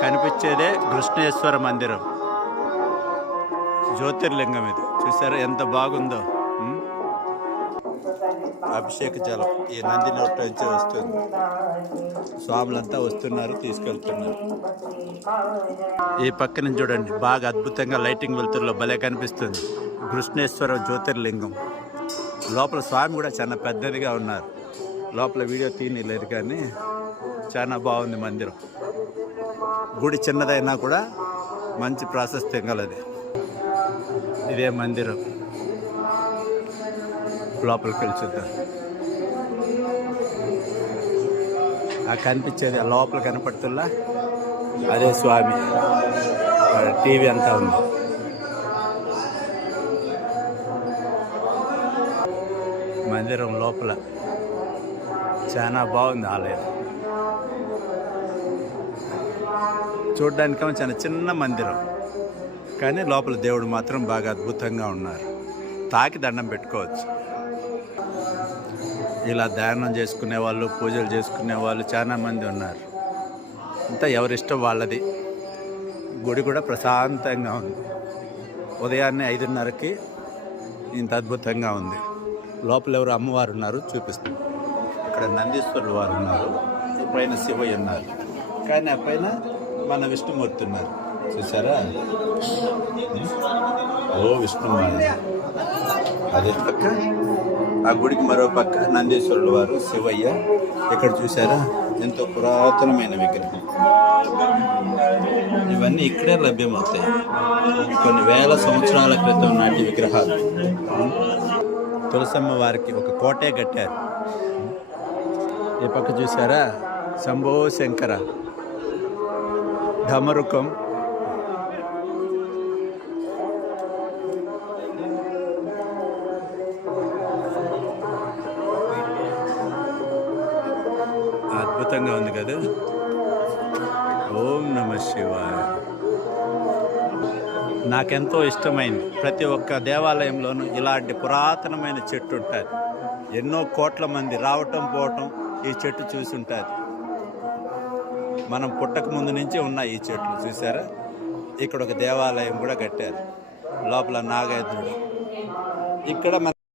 కనిపించేదే కృష్ణేశ్వర మందిరం, జ్యోతిర్లింగం. ఇది చూసారా ఎంత బాగుందో. అభిషేక జలం ఈ నంది నోటి నుంచి వస్తుంది. స్వాములంతా వస్తున్నారు, తీసుకెళ్తున్నారు. ఈ పక్కన చూడండి, బాగా అద్భుతంగా లైటింగ్ వెలుతురులో భలే కనిపిస్తుంది కృష్ణేశ్వర జ్యోతిర్లింగం. లోపల స్వామి కూడా చాలా పెద్దదిగా ఉన్నారు. లోపల వీడియో తీయలేదు కానీ చాలా బాగుంది మందిరం. గుడి చిన్నదైనా కూడా మంచి ప్రాశస్త్యం గలది. ఇదే మందిరం. లోపలికి వెళ్ళి చూద్దాం. ఆ కనిపించేది లోపల కనపడుతుల్లా అదే స్వామి. టీవీ అంతా ఉంది. మందిరం లోపల చాలా బాగుంది ఆలయం. చూడ్డానికేమో చాలా చిన్న మందిరం, కానీ లోపల దేవుడు మాత్రం బాగా అద్భుతంగా ఉన్నారు. తాకి దండం పెట్టుకోవచ్చు. ఇలా ధ్యానం చేసుకునే వాళ్ళు, పూజలు చేసుకునే వాళ్ళు చాలామంది ఉన్నారు. అంతా ఎవరిష్టం వాళ్ళది. గుడి కూడా ప్రశాంతంగా ఉంది. ఉదయాన్నే 5:30కి ఇంత అద్భుతంగా ఉంది. లోపల ఎవరు అమ్మవారు ఉన్నారు చూపిస్తుంది. ఇక్కడ నందీశ్వరులు వారు ఉన్నారు, పైన శివయ్య ఉన్నారు, కానీ ఆ పైన మన విష్ణుమూర్తి ఉన్నారు. చూసారా? ఓ విష్ణుమూర్తి. అదే పక్క ఆ గుడికి మరో పక్క నందీశ్వరుడు వారు, శివయ్య. ఇక్కడ చూసారా ఎంతో పురాతనమైన విగ్రహం. ఇవన్నీ ఇక్కడే లభ్యమవుతాయి. కొన్ని వేల సంవత్సరాల క్రితం నాటి విగ్రహాలు. తులసమ్మ వారికి ఒక కోటే కట్టారు. ఈ పక్క చూసారా, శంభో శంకర ఢమరుకం. అద్భుతంగా ఉంది కదా. ఓం నమః శివాయ. నాకెంతో ఇష్టమైంది. ప్రతి ఒక్క దేవాలయంలోనూ ఇలాంటి పురాతనమైన చెట్టు ఉంటుంది. ఎన్నో కోట్ల మంది రావటం పోవటం ఈ చెట్టు చూసి ఉంటుంది. మనం పుట్టక ముందు నుంచి ఉన్నాయి ఈ చెట్లు. చూసారా? ఇక్కడ ఒక దేవాలయం కూడా కట్టారు. లోపల నాగేంద్రుడు. ఇక్కడ